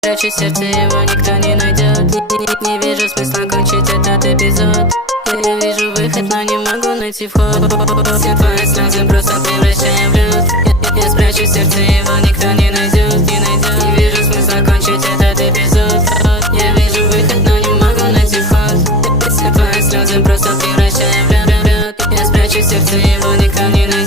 Прячу сердце, его никто не найдет. Не вижу смысла кончить этот эпизод. Я вижу выход, но не могу найти вход. Все твои слезы просто превращаю в лед. Я спрячу сердце, его никто не найдет. Не вижу смысла кончить этот эпизод. Я вижу выход, но не могу найти вход. Все твои слезы просто превращаю в лед. Я спрячу сердце, его никто не найдет.